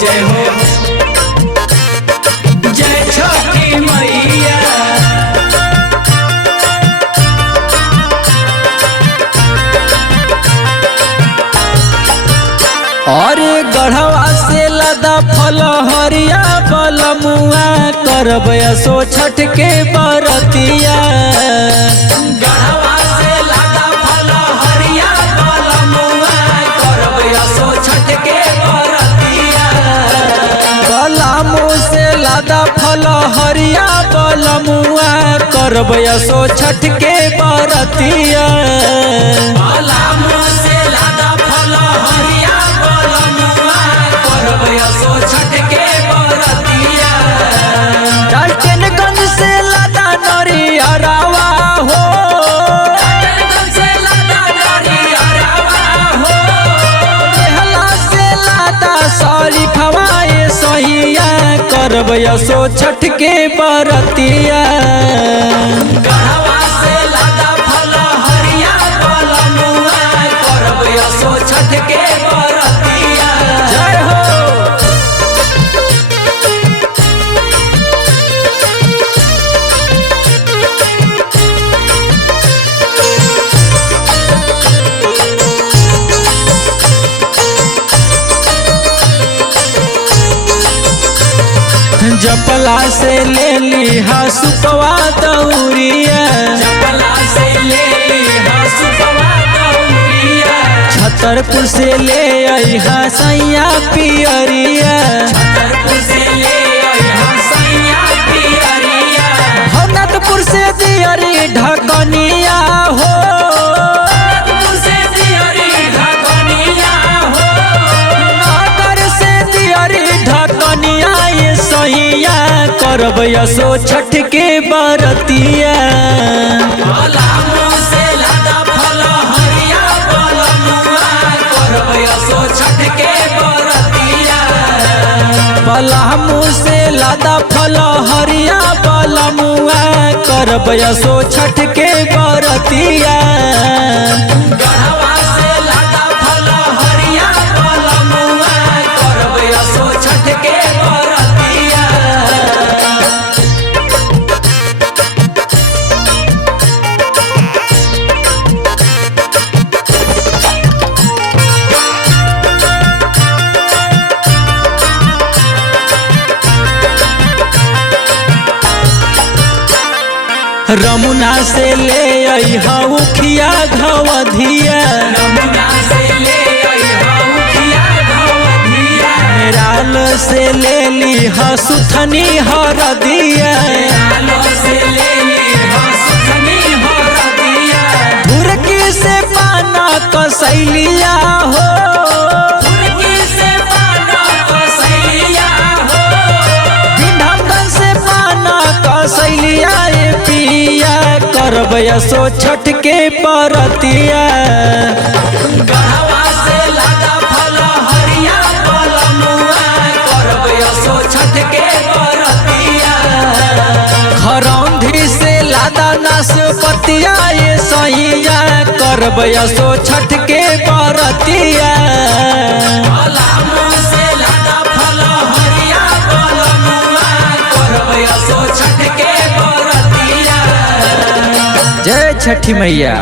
जय हो जय छठी मैया। और गढ़वा से लदा फल हरिया बलमुआ करब असो छठ के बरतिया। गढ़वा से लदा फल हरिया बलमुआ करब असो छठ के बरतिया। बलमु से लदा फल हरिया बलमुआ करब असो छठ के बरतिया। बलमु से लदा फल हरिया बलमुआ करब असो छठ के बरतिया। डाल्टनगंज से लदा नरियरवा हो, डाल्टनगंज से लदा नरियरवा हो। बेहला से लदा शरीफवा ये सहिया करब असो छठ के बरतिया। गढ़वा से लदा फल हरिया बलमुआ करब असो छठ के बरतिया। जय हो। जपला से ले ली सुपवा दौरिया। जपला से ले हसुपवा दौरिया। छतरपुर से ले अइहा सैया पियरिया। छतरपुर से ले हसैया पियरिया। भगतपुर से दियरी ढकनिया हो, छतरपुर से दियरी ढकनिया हो। नगर से दियरी ढकनिया ये सहिया करब असो छठ के बरतिया। बलमु से लदा फल हरिया बलमुआ करब असो छठ के बरतिया। बलमु से लदा फल हरिया बलमुआ करब असो छठ के बरतिया। गढ़वा से लदा फल हरिया बलमुआ करब असो छठ के बरतिया। रमुना से ले अइहा उखिया घवधिया। रमुना से ले उखिया घवधिया। मेराल से ले ली सुथनी हरदिया। लालो से ले हसुथनी हरदिया। धुरकी से पाना कसैलिया हो, फुरकी से पाना कसैलिया हो। बिंढमगंज से पाना कसैलिया ये पिया करब असो छठ के बरतिया। गढ़वा से लदा फल हरिया बलमुआ करब असो छठ के बरतिया। खरौंधी से लादा नाशपतिया ये सहिया करब असो छठ के बरतिया। बलमु से लदा फल हरिया बलमुआ करब असो छठ के बरतिया। जय छठी मैया।